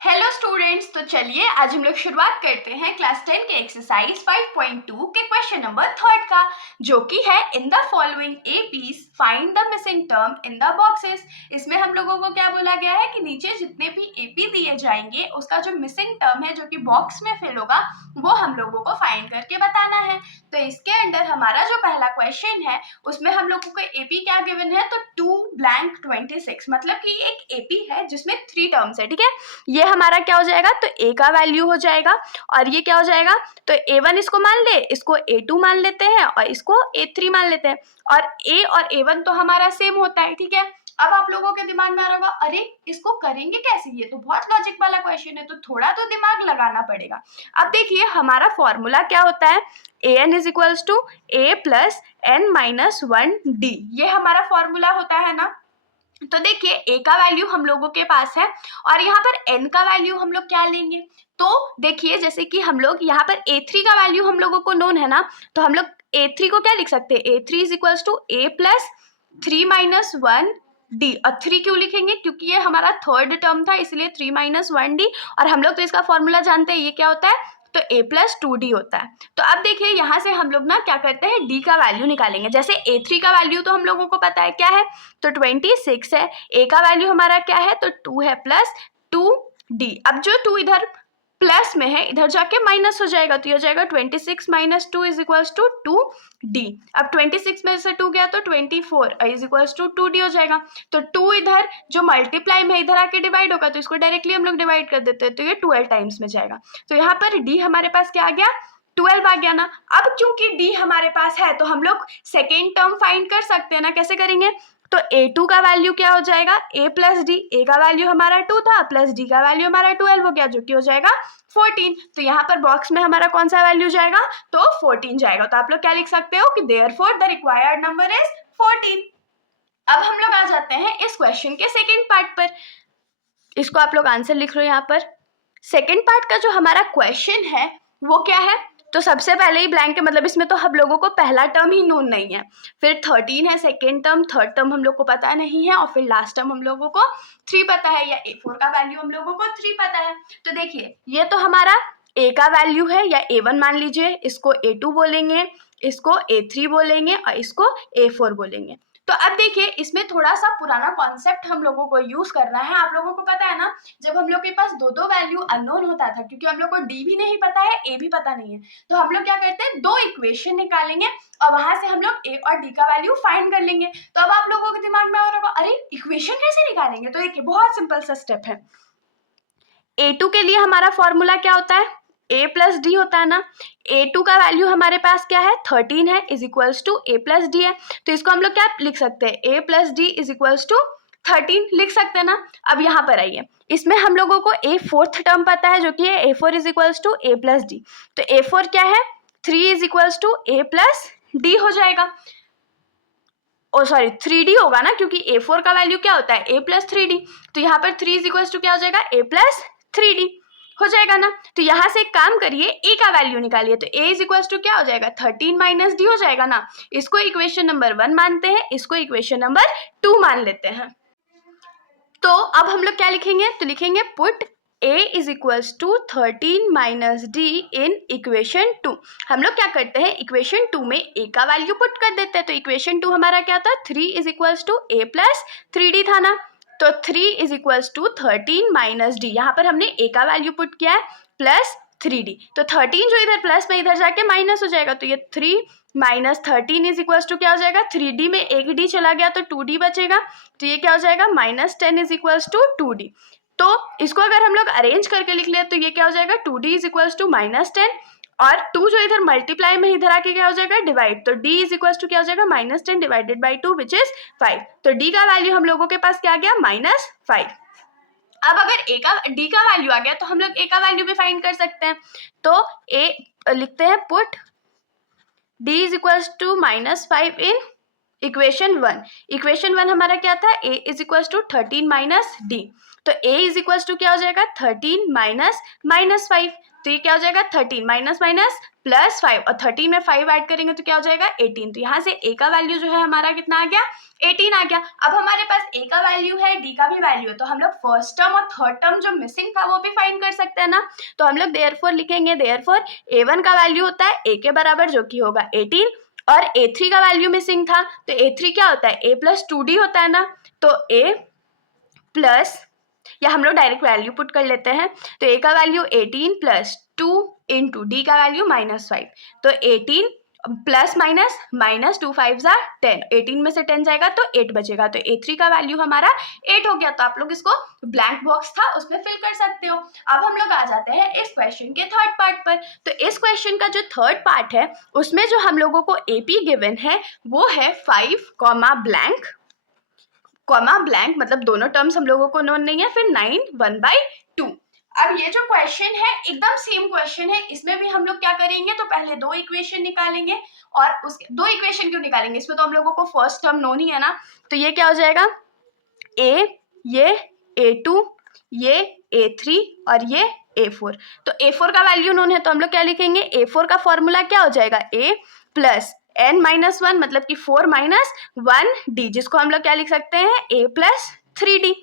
Hello students, तो चलिए आज हम लोग शुरुआत करते हैं क्लास 10 के एक्सरसाइज 5.2 के क्वेश्चन नंबर 3 का, जो कि है in the following APs find the missing term in the boxes. इसमें हम लोगों को क्या बोला गया है कि नीचे जितने भी एपी दिए जाएंगे उसका जो मिसिंग टर्म है जो कि बॉक्स में फिल होगा वो हम लोगों को फाइंड करके बताना है। तो इसके अंदर हमारा जो पहला क्वेश्चन है उसमें हम लोगों को एपी क्या गिवन है, तो 2 ब्लैंक 26, मतलब कि एक एपी है जिसमें 3 टर्म्स है। ठीक है, ये हमारा क्या हो जाएगा, तो ए का वैल्यू हो जाएगा और ये क्या हो जाएगा, तो A1 इसको मान ले, इसको A2 मान लेते हैं और इसको A3 मान लेते हैं और A और A1 तो हमारा सेम होता है। ठीक है, अब आप लोगों के दिमाग में आ रहा होगा अरे इसको करेंगे कैसे, ये तो बहुत लॉजिक वाला क्वेश्चन है, तो थोड़ा तो दिमाग लगाना पड़ेगा। अब देखिए हमारा फॉर्मूला क्या होता है, an is equals to a plus n minus 1d, ये हमारा फॉर्मूला होता है ना। तो देखिए a का वैल्यू हम लोगों के पास है और यहाँ पर n का वैल्यू हम लोग क्या लेंगे, तो देखिए जैसे कि हम लोग यहाँ पर a3 का वैल्यू हम लोगों को नोन है ना, तो हम लोग a3 को क्या लिख सकते हैं, a3 is equals to a plus 3 minus 1d। और 3 क्यों लिखेंगे, क्योंकि ये हमारा थर्ड टर्म था इसलिए 3 माइनस 1d, और हम लोग तो इसका फॉर्मूला जानते हैं ये क्या होता है, तो a प्लस 2d होता है। तो अब देखिए यहाँ से हम लोग ना क्या करते हैं, d का वैल्यू निकालेंगे। जैसे a3 का वैल्यू तो हम लोगों को पता है क्या है, तो 26 है, a का वैल्यू हमारा क्या है, तो 2 है प्लस 2d। अब जो 2 इधर प्लस में है इधर जाके माइनस हो जाएगा, तो ये हो जाएगा 26 minus 2 is equals to 2d। अब 26 में से 2 गया तो 24 इज इक्वल्स टू 2d हो जाएगा। तो 2 इधर जो मल्टीप्लाई में इधर आके डिवाइड होगा तो इसको डायरेक्टली हम लोग डिवाइड कर देते हैं, तो ये 12 टाइम्स में जाएगा। तो यहाँ पर d हमारे पास क्या आ गया, 12 आ गया ना। अब क्योंकि d हमारे पास है तो हम लोग सेकेंड टर्म फाइंड कर सकते हैं ना, कैसे करेंगे, तो a2 का वैल्यू क्या हो जाएगा, a प्लस डी, a का वैल्यू हमारा 2 था प्लस d का वैल्यू हमारा 12 हो गया जो कि हो जाएगा 14। तो यहाँ पर बॉक्स में हमारा कौन सा वैल्यू जाएगा, तो 14 जाएगा। तो आप लोग क्या लिख सकते हो कि therefore the required number is 14। अब हम लोग आ जाते हैं इस क्वेश्चन के सेकेंड पार्ट पर, इसको आप लोग आंसर लिख लो यहाँ पर। सेकेंड पार्ट का जो हमारा क्वेश्चन है वो क्या है, तो सबसे पहले ही ब्लैंक है, मतलब इसमें तो हम लोगों को पहला टर्म ही नोन नहीं है, फिर 13 है सेकेंड टर्म, थर्ड टर्म हम लोग को पता नहीं है और फिर लास्ट टर्म हम लोगों को 3 पता है, या a4 का वैल्यू हम लोगों को 3 पता है। तो देखिए ये तो हमारा a का वैल्यू है, या a1 मान लीजिए, इसको a2 बोलेंगे, इसको a3 बोलेंगे और इसको a4 बोलेंगे। तो अब देखिए इसमें थोड़ा सा पुराना कॉन्सेप्ट हम लोगों को यूज करना है। आप लोगों को पता है ना, जब हम लोग के पास दो दो वैल्यू अननोन होता था, क्योंकि हम लोग को डी भी नहीं पता है ए भी पता नहीं है, तो हम लोग क्या करते हैं, दो इक्वेशन निकालेंगे और वहां से हम लोग ए और डी का वैल्यू फाइंड कर लेंगे। तो अब आप लोगों के दिमाग में आ रहा होगा अरे इक्वेशन कैसे निकालेंगे, तो देखिए बहुत सिंपल सा स्टेप है। a2 के लिए हमारा फॉर्मूला क्या होता है, a प्लस डी होता है ना। a2 का वैल्यू हमारे पास क्या है, 13 है, is equals to a plus d है, तो इसको हम लोग क्या लिख सकते हैं, a plus d is equals to 13 लिख सकते हैं ना। अब यहाँ पर आइए, इसमें हम लोगों को a फोर्थ टर्म पता है जो कि है a4 is equals to a plus d, तो a4 क्या है, 3 is equals to a plus d हो जाएगा, ओ सॉरी 3d होगा ना, क्योंकि a4 का वैल्यू क्या होता है, a प्लस 3d, तो यहाँ पर 3 इज इक्वल्स टू क्या हो जाएगा, a प्लस 3d हो जाएगा ना। तो यहाँ से एक काम करिए, a का वैल्यू निकालिए, तो a इज इक्वल्स टू क्या हो जाएगा, 13 माइनस d हो जाएगा ना। इसको इक्वेशन नंबर 1 मानते हैं, इसको इक्वेशन नंबर 2 मान लेते हैं। तो अब हम लोग क्या लिखेंगे, तो लिखेंगे put a is equals to 13 minus d in equation 2। हम लोग क्या करते हैं, इक्वेशन 2 में a का वैल्यू पुट कर देते हैं, तो इक्वेशन 2 हमारा क्या था, 3 is equals to a plus 3d था ना, तो 3 is equals to 13 minus d, यहाँ पर हमने a का वैल्यू पुट किया है प्लस 3d, तो 13 जो इधर प्लस में इधर जाके माइनस हो जाएगा, तो ये 3 माइनस 13 इज इक्वल्स टू क्या हो जाएगा, 3d में एक d चला गया तो 2d बचेगा, तो ये क्या हो जाएगा, minus 10 is equals to 2d। तो इसको अगर हम लोग अरेंज करके लिख ले तो ये क्या हो जाएगा, 2d is equals to minus 10 और 2 जो इधर मल्टीप्लाई में इधर आके क्या हो जाएगा, डिवाइड, तो d इज इक्वल्स टू क्या हो जाएगा, minus 10 divided by 2 which is 5। तो d का वैल्यू हम लोगों के पास क्या आ गया, माइनस 5। अब अगर d का वैल्यू आ गया तो हम लोग a का वैल्यू भी फाइंड कर सकते हैं, तो a लिखते हैं put d is equals to minus 5 in equation one हमारा क्या था, a is equal to 13 minus d, तो a इज इक्वल टू क्या हो जाएगा 13 माइनस 5, तो ये क्या हो जाएगा 13 माइनस प्लस 5 और 13 में 5 ऐड करेंगे तो क्या हो जाएगा 18, तो यहाँ से a का वैल्यू जो है हमारा कितना आ गया 18 आ गया। अब हमारे पास a का वैल्यू है, d का भी वैल्यू है, तो हम लोग फर्स्ट टर्म और थर्ड टर्म जो मिसिंग था वो भी फाइंड कर सकते हैं ना, तो हम लोग देयरफॉर लिखेंगे, देयरफॉर a1 का वैल्यू होता है a के बराबर जो कि होगा 18 और a3 का वैल्यू मिसिंग था, तो a3 क्या होता है a प्लस 2d होता है ना, तो a प्लस, या हम लोग डायरेक्ट वैल्यू पुट कर लेते हैं, तो a का वैल्यू 18 प्लस 2 इंटू डी का वैल्यू -5, तो 18 प्लस माइनस 2 5 ज़ा 10, 18 में से 10 जाएगा तो 8 बचेगा, तो a3 का वैल्यू हमारा 8 हो गया। तो आप लोग इसको ब्लैंक बॉक्स था उसमें फिल कर सकते हो। अब हम लोग आ जाते हैं इस क्वेश्चन के थर्ड पार्ट पर। तो इस क्वेश्चन का जो थर्ड पार्ट है उसमें जो हम लोगों को AP गिवन है वो है 5 ब्लैंक, मतलब दोनों टर्म्स हम लोगों को नोन नहीं है, फिर 9 1/2। अब ये जो क्वेश्चन है एकदम सेम क्वेश्चन है, इसमें भी हम लोग क्या करेंगे, तो पहले दो इक्वेशन निकालेंगे, और उसके दो इक्वेशन क्यों निकालेंगे, इसमें तो हम लोगों को फर्स्ट टर्म नोन ही है ना, तो ये क्या हो जाएगा ये A2, ये A3 और ये A4, तो A4 का वैल्यू नोन है तो हम लोग क्या लिखेंगे, A4 का फॉर्मूला क्या हो जाएगा A प्लस n-1, मतलब कि 4 माइनस 1d, जिसको हम लोग क्या लिख सकते हैं a प्लस 3d।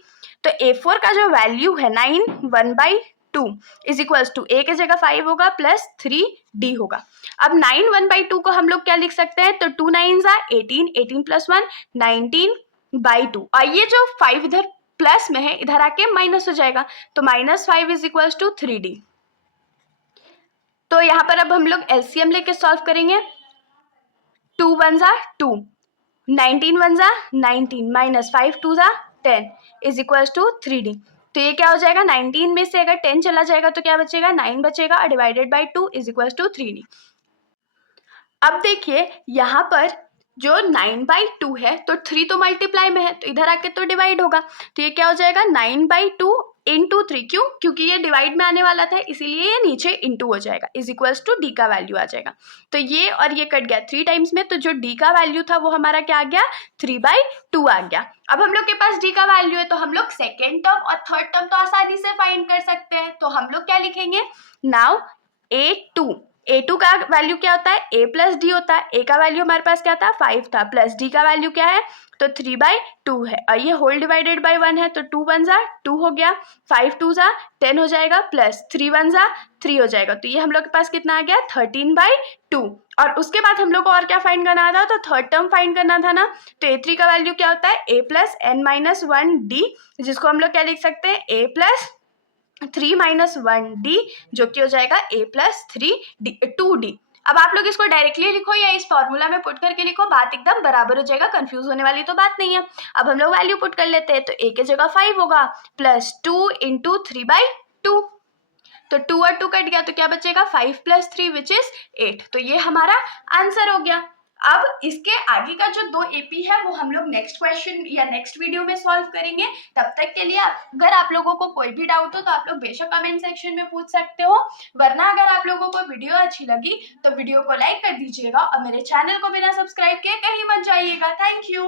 तो A4 का जो वैल्यू है 9 1/2 इज इक्वल्स टू a के जगह 5 होगा प्लस 3d होगा। अब 9 1/2 को हम लोग क्या लिख सकते हैं, तो 2 9 ज़ा 18, 18 प्लस 1 19/2, और ये जो 5 इधर प्लस में है इधर आके माइनस हो जाएगा, तो -5 इज इक्वल्स टू 3d। तो यहाँ पर अब हम लोग LCM लेके सॉल्व करेंगे, 2 1 ज़ा 2, 19 1 ज़ा 19 माइनस 5 2 ज़ा 10 इज इक्वल्स टू 3d। तो ये क्या हो जाएगा, 19 में से अगर 10 चला जाएगा तो क्या बचेगा 9 बचेगा, और divided by 2 is equals to 3d। अब देखिए यहाँ पर जो 9/2 है तो 3 तो मल्टीप्लाई में है तो इधर आके तो डिवाइड होगा, तो ये क्या हो जाएगा 9/2 इंटू 3, क्यों, क्योंकि ये डिवाइड में आने वाला था इसीलिए ये नीचे इंटू हो जाएगा, इज इक्वल्स टू डी का वैल्यू आ जाएगा। तो ये और ये कट गया 3 टाइम्स में, तो जो डी का वैल्यू था वो हमारा क्या आ गया 3/2 आ गया। अब हम लोग के पास डी का वैल्यू है तो हम लोग सेकेंड टर्म और थर्ड टर्म तो आसानी से फाइंड कर सकते हैं, तो हम लोग क्या लिखेंगे, नाउ A2 का वैल्यू क्या होता है a प्लस डी होता है, a का वैल्यू हमारे पास क्या था 5 था, प्लस d का वैल्यू क्या है तो 3/2 है, और ये होल डिवाइडेड बाय 1 है, तो 2 1 ज़ा 2 हो गया, 5 2 ज़ा 10 हो जाएगा, प्लस 3 1 ज़ा 3 हो जाएगा, तो ये हम लोग के पास कितना आ गया 13/2। और उसके बाद हम लोग को और क्या फाइंड करना था, तो थर्ड टर्म फाइंड करना था ना, तो A3 का वैल्यू क्या होता है a प्लस n-1d, जिसको हम लोग क्या लिख सकते हैं a प्लस 3 माइनस 1d, जो कि हो जाएगा a प्लस 2d। अब आप लोग इसको डायरेक्टली लिखो या इस फॉर्मूला में पुट करके लिखो, बात एकदम बराबर हो जाएगा, कंफ्यूज होने वाली तो बात नहीं है। अब हम लोग वैल्यू पुट कर लेते हैं, तो a के जगह 5 होगा प्लस 2 इंटू 3/2, तो 2 और 2 कट गया तो क्या बचेगा 5 प्लस 3 विच इज 8, तो ये हमारा आंसर हो गया। अब इसके आगे का जो दो एपी है वो हम लोग नेक्स्ट क्वेश्चन या नेक्स्ट वीडियो में सॉल्व करेंगे। तब तक के लिए अगर आप लोगों को कोई भी डाउट हो तो आप लोग बेशक कमेंट सेक्शन में पूछ सकते हो, वरना अगर आप लोगों को वीडियो अच्छी लगी तो वीडियो को लाइक कर दीजिएगा और मेरे चैनल को बिना सब्सक्राइब किए कहीं मत जाइएगा। Thank you.